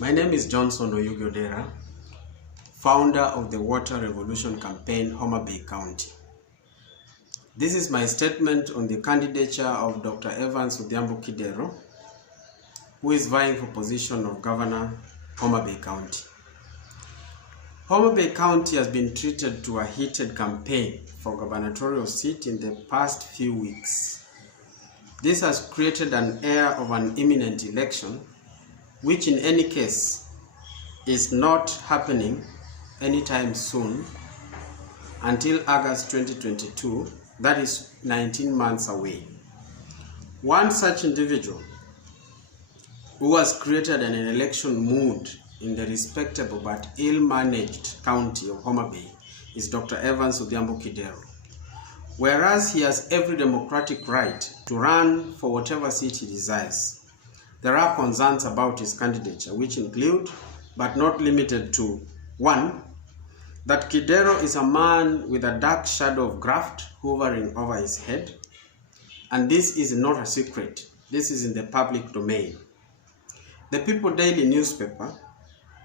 My name is Johnson Oyugi Odera, founder of the Water Revolution Campaign, Homa Bay County. This is my statement on the candidature of Dr. Evans Odhiambo Kidero, who is vying for position of Governor, Homa Bay County. Homa Bay County has been treated to a heated campaign for gubernatorial seat in the past few weeks. This has created an air of an imminent election, which in any case is not happening anytime soon until August 2022, that is 19 months away. One such individual who has created an election mood in the respectable but ill-managed county of Homa Bay is Dr. Evans Odhiambo Kidero. Whereas he has every democratic right to run for whatever seat he desires, there are concerns about his candidature, which include, but not limited to, 1, that Kidero is a man with a dark shadow of graft hovering over his head, and this is not a secret. This is in the public domain. The People Daily newspaper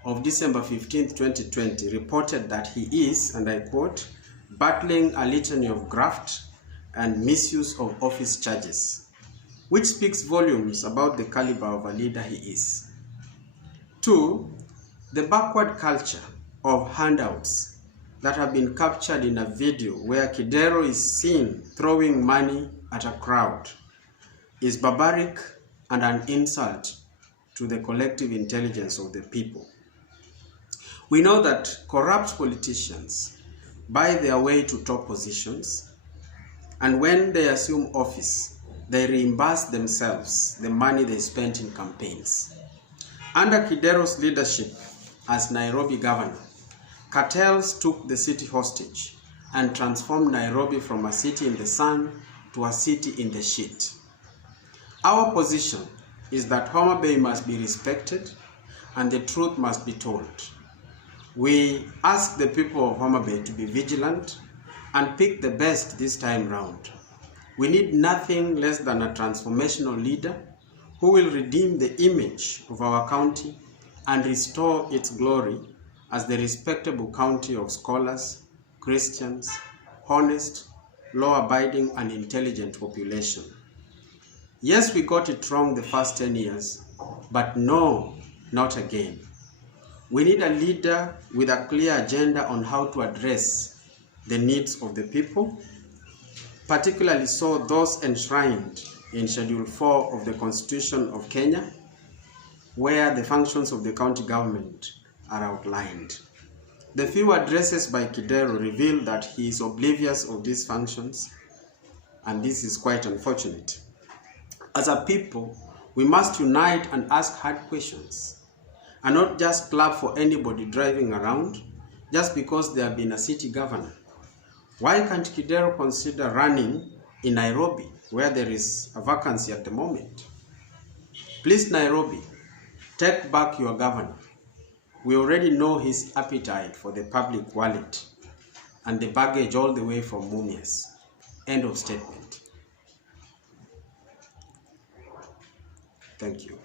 of December 15, 2020 reported that he is, and I quote, battling a litany of graft and misuse of office charges, which speaks volumes about the caliber of a leader he is. 2, the backward culture of handouts that have been captured in a video where Kidero is seen throwing money at a crowd is barbaric and an insult to the collective intelligence of the people. We know that corrupt politicians buy their way to top positions, and when they assume office, they reimburse themselves the money they spent in campaigns. Under Kidero's leadership as Nairobi governor, cartels took the city hostage and transformed Nairobi from a city in the sun to a city in the shit. Our position is that Homa Bay must be respected and the truth must be told. We ask the people of Homa Bay to be vigilant and pick the best this time round. We need nothing less than a transformational leader who will redeem the image of our county and restore its glory as the respectable county of scholars, Christians, honest, law-abiding, and intelligent population. Yes, we got it wrong the first 10 years, but no, not again. We need a leader with a clear agenda on how to address the needs of the people, particularly so those enshrined in Schedule 4 of the Constitution of Kenya, where the functions of the county government are outlined. The few addresses by Kidero reveal that he is oblivious of these functions, and this is quite unfortunate. As a people, we must unite and ask hard questions, and not just clap for anybody driving around just because they have been a city governor. Why can't Kidero consider running in Nairobi, where there is a vacancy at the moment? Please, Nairobi, take back your governor. We already know his appetite for the public wallet and the baggage all the way from Mumias. End of statement. Thank you.